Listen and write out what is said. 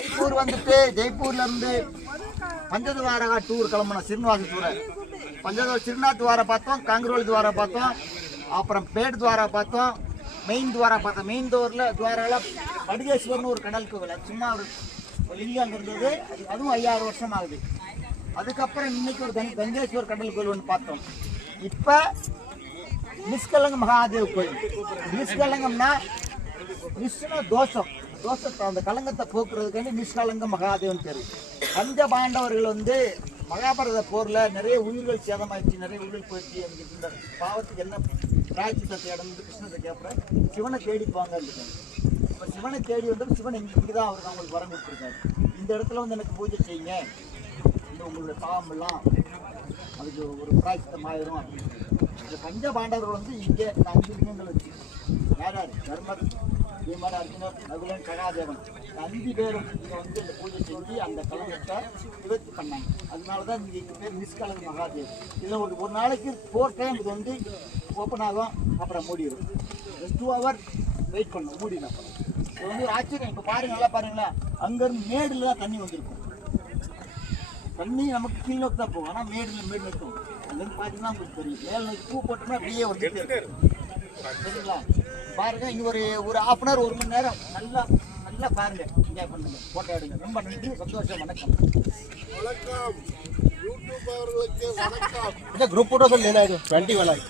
ஜெய்ப்பூர் வந்துட்டு ஜெய்ப்பூர்ல இருந்து பஞ்சதுவாரகா டூர் கிளம்பணும். சிறுவாசி டூரை சிறுநாத் துவாரை பார்த்தோம், காங்கிரோல் துவாரை பார்த்தோம், அப்புறம் பேட் துவாரா பார்த்தோம், மெயின் துவாரா பார்த்தோம். மெயின் துவாரால படுகேஸ்வரர்னு ஒரு கடல் கோவில், சும்மா ஒரு லிங்கம் இருந்தது, அதுவும் 5000 வருஷம் ஆகுது. அதுக்கப்புறம் இன்னைக்கு ஒரு கங்கேஸ்வர் கடல் கோவில் ஒன்று பார்த்தோம். இப்போ நிஷ்கலங்க மகாதேவ் கோயில். நிஷ்கலங்கம்னா விஷ்ணு தோஷத்தை அந்த கலங்கத்தை போக்குறதுக்காண்டி நிஷ்கலங்க மகாதேவன் பேர். பஞ்ச பாண்டவர்கள் வந்து மகாபாரத போர்ல நிறைய உயிர்கள் சேதமாயிடுச்சு, நிறைய உயிர்கள் போயிடுச்சு. இந்த பாவத்துக்கு என்ன பிராய்ச்சித்தத்தை இடந்து கிருஷ்ணத்தை கேட்பற சிவனை தேடிப்பாங்க. இப்போ சிவனை தேடி வந்து சிவன் இங்கே தான் அவருக்கு அவங்களுக்கு வரம் கொடுத்துருக்காரு. இந்த இடத்துல வந்து எனக்கு பூஜை செய்யுங்க, இந்த உங்களுடைய பாவம் எல்லாம் அதுக்கு ஒரு பிராய்ச்சித்தம் ஆயிரும் அப்படின்னு. இந்த பஞ்ச பாண்டவர்கள் வந்து இங்கே இந்த 5 லிங்கங்கள் வச்சு யார் தர்மர், பீமர், அர்ஜுனர், நகுலன், சகாதேவன் 5 பேரும் இங்கே வந்து இந்த பூஜை செஞ்சு அந்த கலங்கத்தை நிவர்த்தி பண்ணாங்க. அதனால தான் இங்கே பேர் நிஷ்கலங்க மகாதேவ். இதில் ஒரு நாளைக்கு 4 டைம் இது வந்து ஓப்பன் ஆகும், அப்புறம் மூடிடும். 2 hour வெயிட் பண்ணும், மூடிடும். அப்புறம் இது வந்து ஆச்சரியம். இப்போ பாருங்க, நல்லா பாருங்களேன், அங்கேருந்து மேடில் தான் தண்ணி வந்திருக்கும். தண்ணி நமக்கு கீழே நோக்கி தான் போகும், ஆனால் மேடு இருக்கும். அங்கேருந்து பார்த்தீங்கன்னா உங்களுக்கு தெரியும். மேல் நோக்கி பூ போட்டோம்னா அப்படியே வந்துட்டு சரிங்களா? பாருங்க, இங்கே ஒரு 1/2 hour 1 மணி நேரம் நல்லா பாருங்க, என்ஜாய் பண்ணுங்க, போட்டோ எடுங்க. ரொம்ப நன்றி, சந்தோஷம். வணக்கம். வணக்கம் யூடியூபர்களுக்கு வணக்கம். ग्रुप फोटो तो लेना है, 20 वाला।